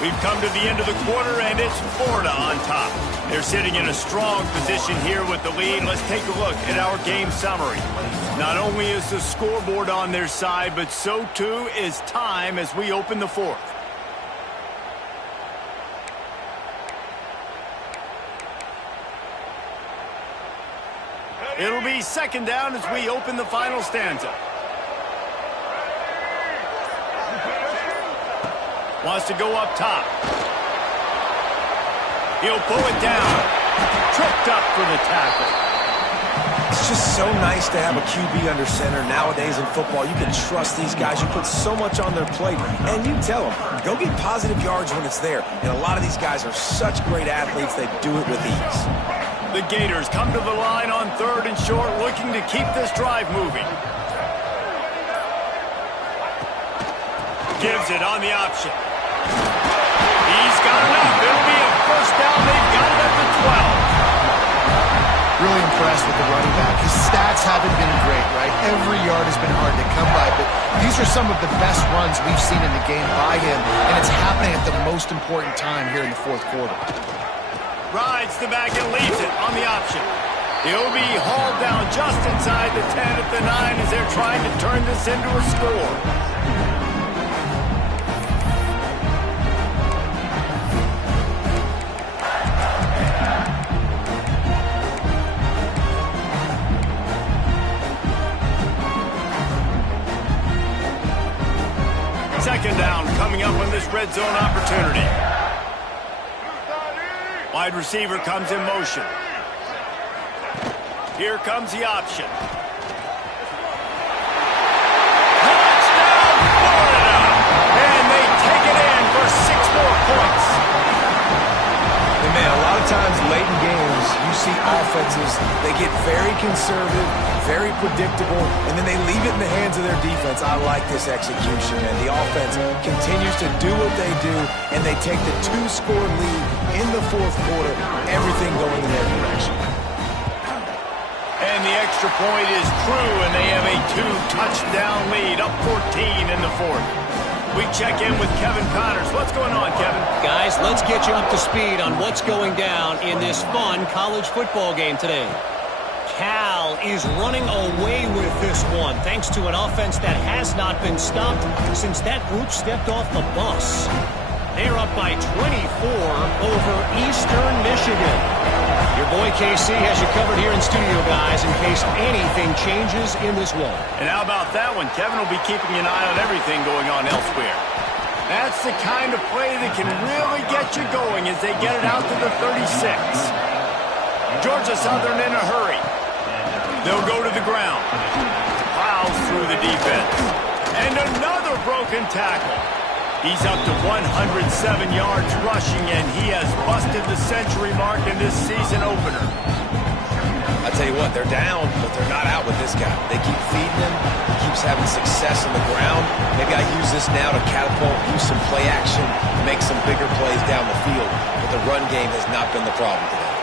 We've come to the end of the quarter, and it's Florida on top. They're sitting in a strong position here with the lead. Let's take a look at our game summary. Not only is the scoreboard on their side, but so too is time as we open the fourth. It'll be second down as we open the final stanza. Wants to go up top. He'll pull it down. Tripped up for the tackle. It's just so nice to have a QB under center. Nowadays in football, you can trust these guys. You put so much on their plate, and you tell them, go get positive yards when it's there. And a lot of these guys are such great athletes, they do it with ease. The Gators come to the line on 3rd and short, looking to keep this drive moving. Gives it on the option. He's got enough. It'll be a first down. They've got it at the 12. Really impressed with the running back. His stats haven't been great, right? Every yard has been hard to come by, but these are some of the best runs we've seen in the game by him, and it's happening at the most important time here in the fourth quarter. Rides the back and leaves it on the option. He'll be hauled down just inside the 10 at the 9 as they're trying to turn this into a score. Second down coming up on this red zone opportunity. Wide receiver comes in motion. Here comes the option. Touchdown, Florida! And they take it in for 6 more points. And man, a lot of times late in games, you see offenses, they get very conservative, very predictable, and then they leave it in the hands of their defense. I like this execution, and the offense continues to do what they do, and they take the 2-score lead in the fourth quarter, everything going in their direction. And the extra point is true, and they have a 2-touchdown lead, up 14 in the fourth. We check in with Kevin Connors. What's going on, Kevin? Guys, let's get you up to speed on what's going down in this fun college football game today. Cal is running away with this one, thanks to an offense that has not been stopped since that group stepped off the bus. They're up by 24 over Eastern Michigan. Your boy KC has you covered here in studio, guys, in case anything changes in this one. And how about that one? Kevin will be keeping an eye on everything going on elsewhere. That's the kind of play that can really get you going as they get it out to the 36. Georgia Southern in a hurry. They'll go to the ground. Plows through the defense. And another broken tackle. He's up to 107 yards rushing, and he has busted the century mark in this season opener. I tell you what, they're down, but they're not out with this guy. They keep feeding him. He keeps having success on the ground. Maybe I use this now to catapult, use some play action, make some bigger plays down the field. But the run game has not been the problem today.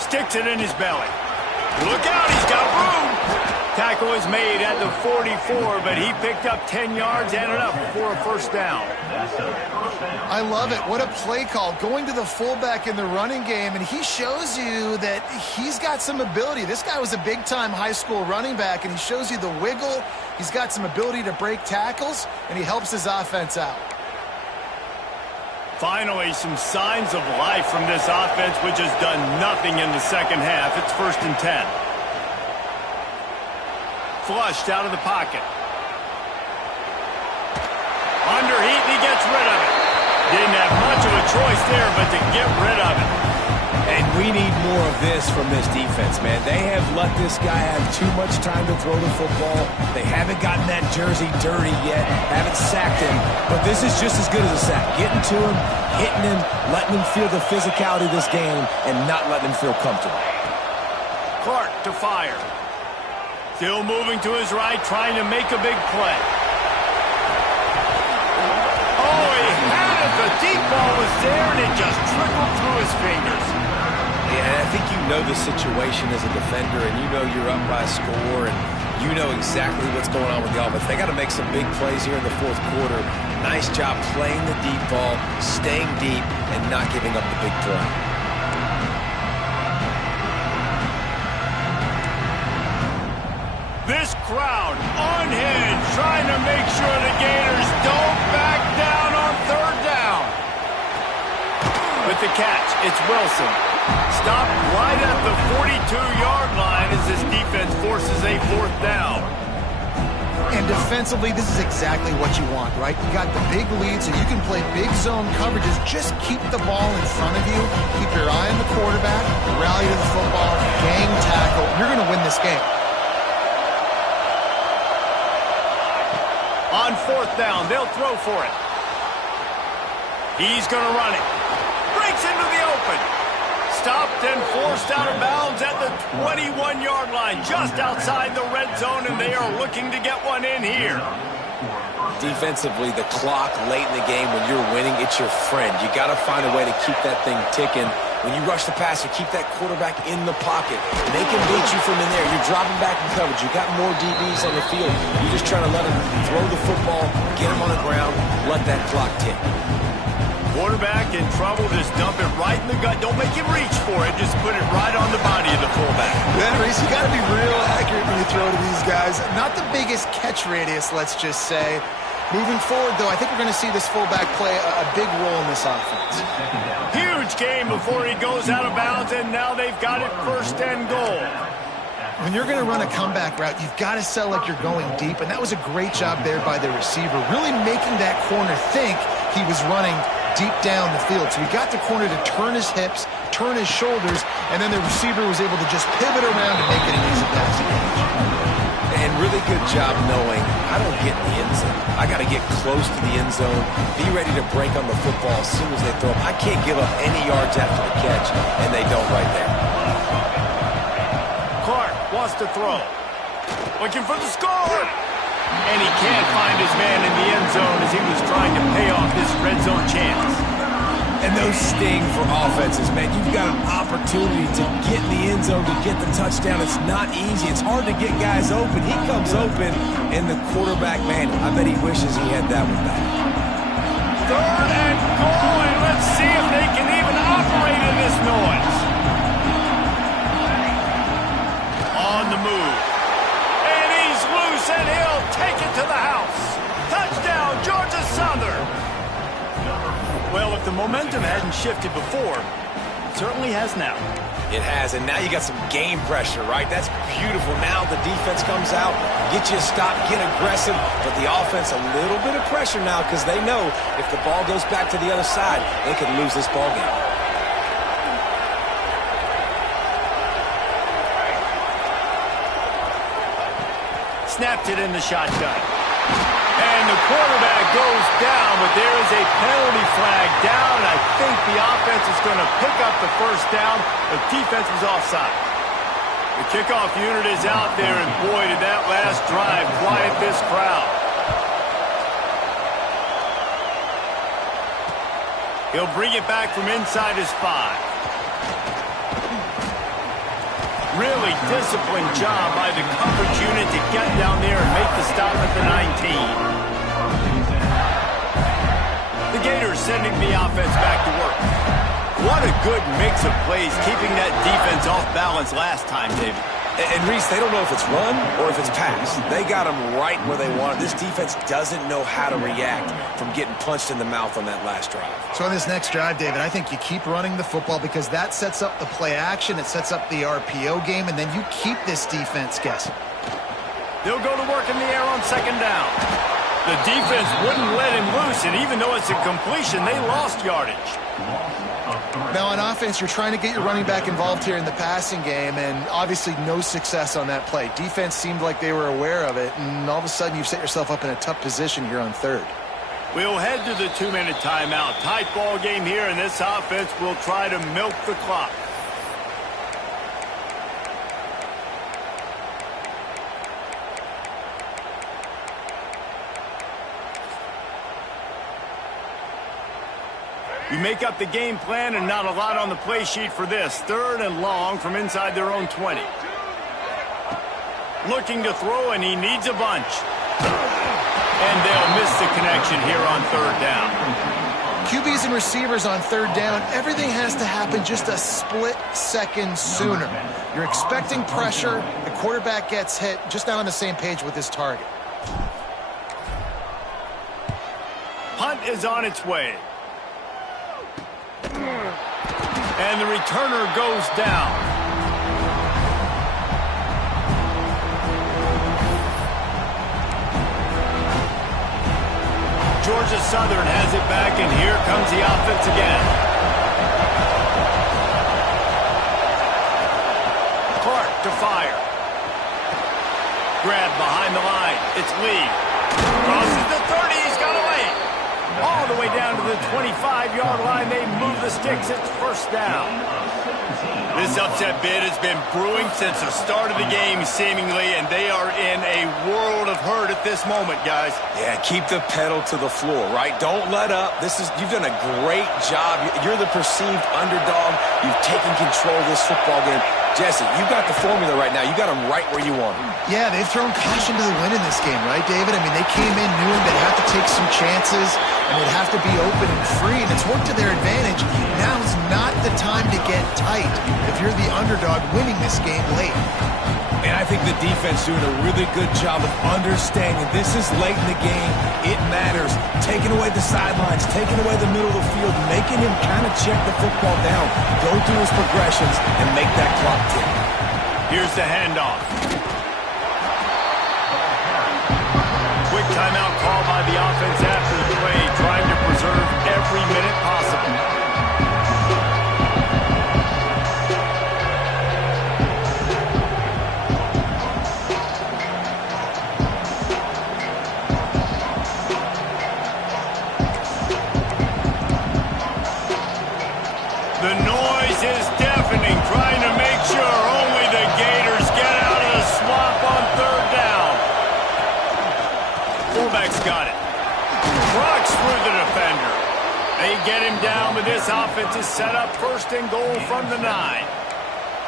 Sticks it in his belly. Look out, he's got room. Tackle is made at the 44, but he picked up 10 yards and enough for a first down. I love it. What a play call. Going to the fullback in the running game, and he shows you that he's got some ability. This guy was a big-time high school running back, and he shows you the wiggle. He's got some ability to break tackles, and he helps his offense out. Finally, some signs of life from this offense, which has done nothing in the second half. It's 1st and 10. Flushed out of the pocket. Under heat, and he gets rid of it. Didn't have much of a choice there, but to get rid of it. And we need more of this from this defense, man. They have let this guy have too much time to throw the football. They haven't gotten that jersey dirty yet, haven't sacked him. But this is just as good as a sack. Getting to him, hitting him, letting him feel the physicality of this game, and not letting him feel comfortable. Clark to fire. Still moving to his right, trying to make a big play. Oh, he had it. The deep ball was there, and it just trickled through his fingers. Yeah, I think you know the situation as a defender, and you know you're up by a score, and you know exactly what's going on with the offense. They got to make some big plays here in the 4th quarter. Nice job playing the deep ball, staying deep, and not giving up the big play. This crowd unhinged, trying to make sure the Gators don't back down on 3rd down. With the catch, it's Wilson. Stopped right at the 42-yard line as this defense forces a 4th down. And defensively, this is exactly what you want, right? You got the big lead, so you can play big zone coverages. Just keep the ball in front of you. Keep your eye on the quarterback. Rally to the football. Gang tackle. You're going to win this game. On 4th down, they'll throw for it. He's going to run it. Breaks into the open. Stopped and forced out of bounds at the 21-yard line, just outside the red zone, and they are looking to get one in here. Defensively, the clock late in the game when you're winning, it's your friend. You got to find a way to keep that thing ticking. When you rush the passer, keep that quarterback in the pocket. Make him beat you from in there. You're dropping back in coverage. You got more DBs on the field. You're just trying to let him throw the football, get him on the ground, let that clock tick. Quarterback in trouble, just dump it right in the gut. Don't make him reach for it. Just put it right on the body of the fullback. Yeah, Reese, you got to be real accurate when you throw to these guys. Not the biggest catch radius, let's just say. Moving forward, though, I think we're going to see this fullback play a big role in this offense. Huge game before he goes out of bounds, and now they've got it 1st and goal. When you're going to run a comeback route, you've got to sell like you're going deep, and that was a great job there by the receiver, really making that corner think he was running deep down the field. So he got the corner to turn his hips, turn his shoulders, and then the receiver was able to just pivot around and make it an easy passing catch. And really good job knowing I don't get in the end zone. I got to get close to the end zone, be ready to break on the football as soon as they throw it. I can't give up any yards after the catch, and they don't right there. Clark wants to throw. Looking for the score. And he can't find his man in the end zone as he was trying to pay off this red zone chance. And those sting for offenses, man. You've got an opportunity to get in the end zone, to get the touchdown. It's not easy. It's hard to get guys open. He comes open, and the quarterback, man, I bet he wishes he had that one back. 3rd and goal, and let's see if they can even operate in this noise. On the move. And he's loose, and he'll take it to the house. Touchdown, Georgia Southern. Well, if the momentum hadn't shifted before, it certainly has now. It has, and now you got some game pressure, right? That's beautiful. Now the defense comes out, get you a stop, get aggressive, but the offense a little bit of pressure now because they know if the ball goes back to the other side, they could lose this ball game. Snapped it in the shotgun. And the quarterback goes down, but there is a penalty flag down. I think the offense is going to pick up the 1st down. The defense was offside. The kickoff unit is out there, and boy, did that last drive quiet this crowd. He'll bring it back from inside his 5. Really disciplined job by the coverage unit to get down there and make the stop at the 19. The Gators sending the offense back to work. What a good mix of plays, keeping that defense off balance last time, David. And Reese, they don't know if it's run or if it's pass. They got them right where they want it. This defense doesn't know how to react from getting punched in the mouth on that last drive. So on this next drive, David, I think you keep running the football because that sets up the play action, it sets up the RPO game, and then you keep this defense guessing. They'll go to work in the air on second down. The defense wouldn't let him loose, and even though it's a completion, they lost yardage. Now on offense, you're trying to get your running back involved here in the passing game, and obviously no success on that play. Defense seemed like they were aware of it, and all of a sudden you've set yourself up in a tough position here on third. We'll head to the 2-minute timeout. Tight ball game here, and this offense will try to milk the clock. We make up the game plan and not a lot on the play sheet for this. Third and long from inside their own 20. Looking to throw, and he needs a bunch. And they'll miss the connection here on third down. QBs and receivers on third down, everything has to happen just a split second sooner. You're expecting pressure, the quarterback gets hit, just not on the same page with his target. Punt is on its way. And the returner goes down. Georgia Southern has it back, and here comes the offense again. Clark to fire. Grab behind the line. It's Lee. Crosses the 30. He's got away. All the way down to the 25-yard line. They move the sticks. It's first down. This upset bid has been brewing since the start of the game, seemingly, and they are in a world of hurt at this moment, guys. Yeah, keep the pedal to the floor, right? Don't let up. You've done a great job. You're the perceived underdog. You've taken control of this football game. Jesse, you got the formula right now. You got them right where you want them. Yeah, they've thrown caution to the wind in this game, right, David? I mean, they came in knowing they'd have to take some chances, and they'd have to be open and free, and it's worked to their advantage. Now's not the time to get tight if you're the underdog winning this game late. And I think the defense doing a really good job of understanding this is late in the game. It matters. Taking away the sidelines, taking away the middle of the field, making him kind of check the football down, go through his progressions, and make that clock tick. Here's the handoff. Quick timeout call by the offense after the play, trying to preserve every minute possible. The noise is deafening, trying to make sure only the Gators get out of the swamp on third down. Fullback's got it. Trucks through the defender. They get him down, but this offense is set up first and goal from the 9.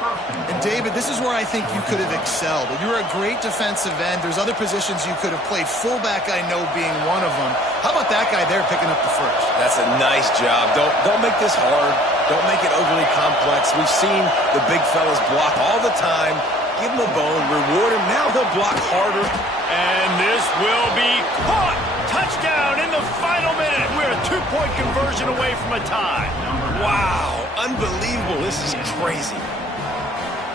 And David, this is where I think you could have excelled. You're a great defensive end. There's other positions you could have played. Fullback, I know, being one of them. How about that guy there picking up the first? That's a nice job. Don't make this hard. Don't make it overly complex. We've seen the big fellas block all the time. Give him a bone, reward him. Now he'll block harder. And this will be caught. Touchdown in the final minute. We're a 2-point conversion away from a tie. Wow, unbelievable. This is crazy.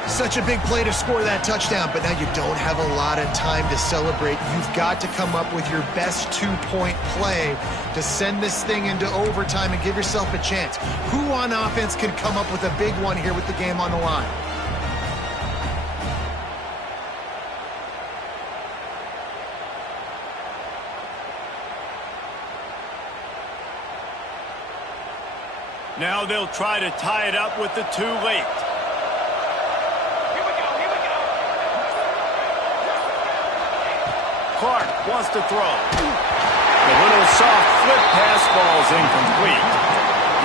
Such a big play to score that touchdown, but now you don't have a lot of time to celebrate. You've got to come up with your best 2-point play to send this thing into overtime and give yourself a chance. Who on offense can come up with a big one here with the game on the line? Now they'll try to tie it up with the 2 late. Clark wants to throw. The little soft flip pass falls incomplete.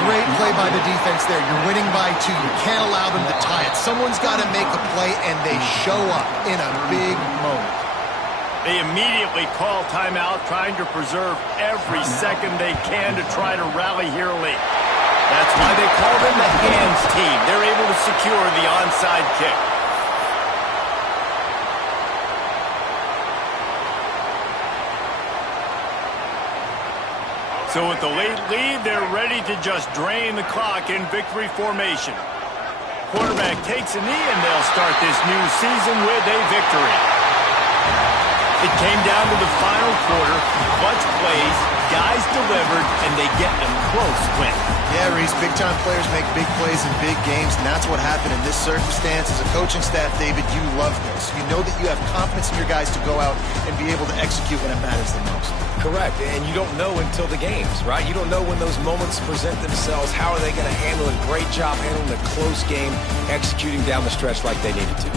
Great play by the defense there. You're winning by 2. You can't allow them to tie it. Someone's got to make a play, and they show up in a big moment. They immediately call timeout, trying to preserve every second they can to try to rally here late. That's why they call them the hands team. They're able to secure the onside kick. So with the late lead, they're ready to just drain the clock in victory formation. Quarterback takes a knee, and they'll start this new season with a victory. It came down to the final quarter. Clutch plays, guys delivered, and they get a close win. Yeah, Reese, big-time players make big plays in big games, and that's what happened in this circumstance. As a coaching staff, David, you love this. You know that you have confidence in your guys to go out and be able to execute when it matters the most. Correct, and you don't know until the games, right? You don't know when those moments present themselves. How are they going to handle it? Great job handling a close game, executing down the stretch like they needed to.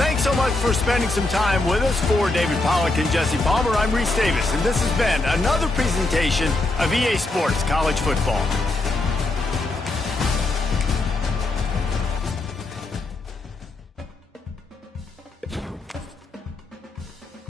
Thanks so much for spending some time with us. For David Pollack and Jesse Palmer, I'm Reese Davis, and this has been another presentation of EA Sports College Football.